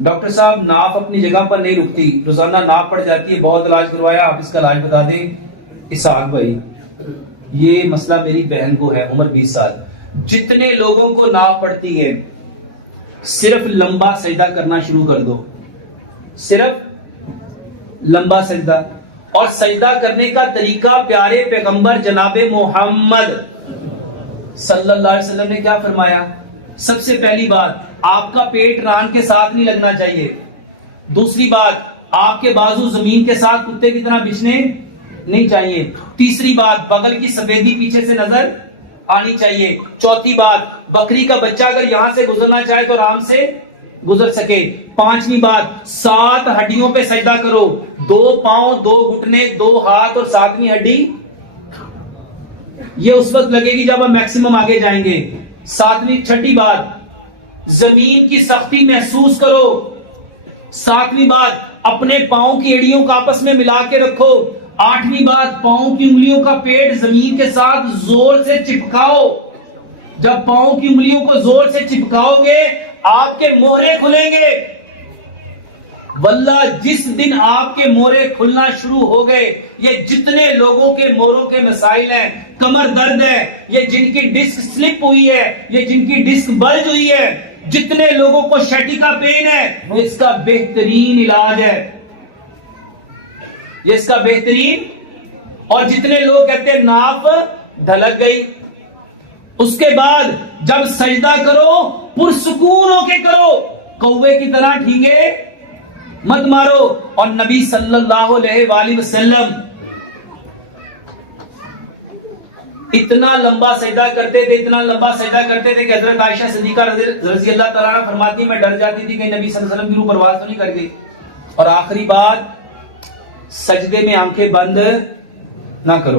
Doctor صاحب ناف اپنی جگہ پر نہیں رکتی، روزانہ ناف پڑ جاتی ہے، بہت علاج کروایا، آپ اس کا علاج بتا دیں۔ اسحاق بھائی، یہ مسئلہ میری بہن کو ہے، عمر 20 سال، جتنے لوگوں کو ناف پڑتی ہے صرف لمبا سجدہ کرنا شروع کر دو، صرف لمبا سجدہ، اور سجدہ کرنے کا طریقہ پیارے پیغمبر جناب محمد صلی اللہ علیہ وسلم نے کیا فرمایا؟ سب سے پہلی بات، آپ کا پیٹ ران کے ساتھ نہیں لگنا چاہیے۔ دوسری بات، آپ کے بازو زمین کے ساتھ کتے کی طرح بچھنے نہیں چاہیے۔ تیسری بات، بغل کی سفیدی پیچھے سے نظر آنی چاہیے۔ چوتھی بات، بکری کا بچہ اگر یہاں سے گزرنا چاہے تو آرام سے گزر سکے۔ پانچویں بات، 7 ہڈیوں پہ سجدہ کرو، 2 پاؤں، 2 گھٹنے، 2 ہاتھ اور 7ویں ہڈی یہ اس وقت لگے گی جب ہم میکسیمم آگے جائیں گے۔ چھٹی بات، زمین کی سختی محسوس کرو۔ 7ویں بات، اپنے پاؤں کی ایڑیوں کو آپس میں ملا کے رکھو۔ 8ویں بات، پاؤں کی انگلیوں کا پیٹ زمین کے ساتھ زور سے چپکاؤ۔ جب پاؤں کی انگلیوں کو زور سے چپکاؤ گے آپ کے موہرے کھلیں گے۔ واللہ جس دن آپ کے موہرے کھلنا شروع ہو گئے، یہ جتنے لوگوں کے موہروں کے مسائل ہیں، کمر درد ہے، یہ جن کی ڈسک سلپ ہوئی ہے، یہ جن کی ڈسک بلج ہوئی ہے، جتنے لوگوں کو شیٹیکا پین ہے، اس کا بہترین علاج ہے، یہ اس کا بہترین۔ اور جتنے لوگ کہتے ہیں ناف ڈھلک گئی، اس کے بعد جب سجدہ کرو پرسکون ہو کے کرو، کوے کی طرح ٹھینگے مت مارو۔ اور نبی صلی اللہ علیہ وآلہ وسلم اتنا لمبا سجدہ کرتے تھے، اتنا لمبا سجدہ کرتے تھے کہ حضرت عائشہ صدیقہ رضی اللہ تعالیٰ عنہ فرماتی میں ڈر جاتی تھی کہ نبی صلی اللہ علیہ وسلم کی روح پرواز تو نہیں کر گئی۔ اور آخری بات، سجدے میں آنکھیں بند نہ کرو۔